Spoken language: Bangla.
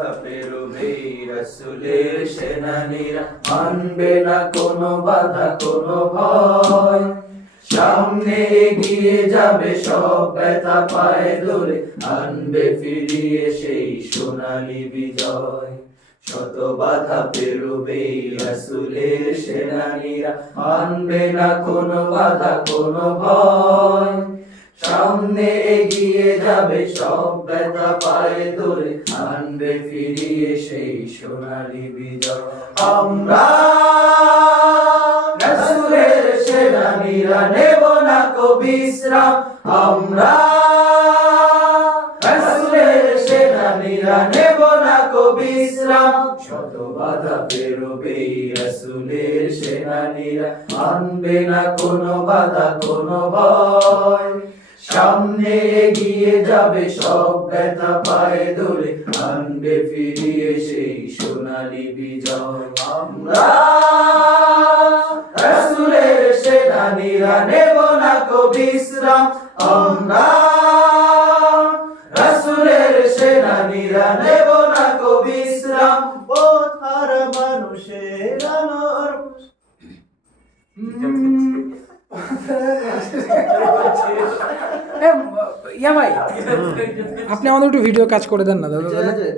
বাধা পেরোবে রাসূলের সেনানীরা, মানবে না কোনো বাধা কোনো ভয়। সামনে এগিয়ে যাবে সব ব্যথা পায়ে ধরে, আনবে ফিরিয়ে সেই সোনালী বিজয়। শত বাধা পেরোবে রাসূলের সেনানীরা, মানবে না কোনো বাধা কোনো ভয়। সামনে এগিয়ে যাবে সব ব্যথা পায়ে ধরে, আনবে ফিরিয়ে সেই সোনালী বিজয়। আমরা রাসূলের সেনানীরা নেব না কো বিশ্রাম, আমরা রাসূলের সেনানীরা নেব না কো বিশ্রাম। শত বাধা পেরোবে রাসূলের সেনানীরা, মানবে না কোনো বাধা কোনো ভয়। সামনে এগিয়ে যাবে সব ব্যথা পায়ে ধরে, আনবে ফিরিয়ে সেই সোনালী বিজয়। আমরা রাসূলের সেনানীরা নেব না কো বিশ্রাম, আমরা রাসূলের সেনানীরা নেব না কো বিশ্রাম। পথহার মানুষের আলোর ইয়া ভাই, আপনি আমাদের একটু ভিডিও কাজ করে দেন না দাদা।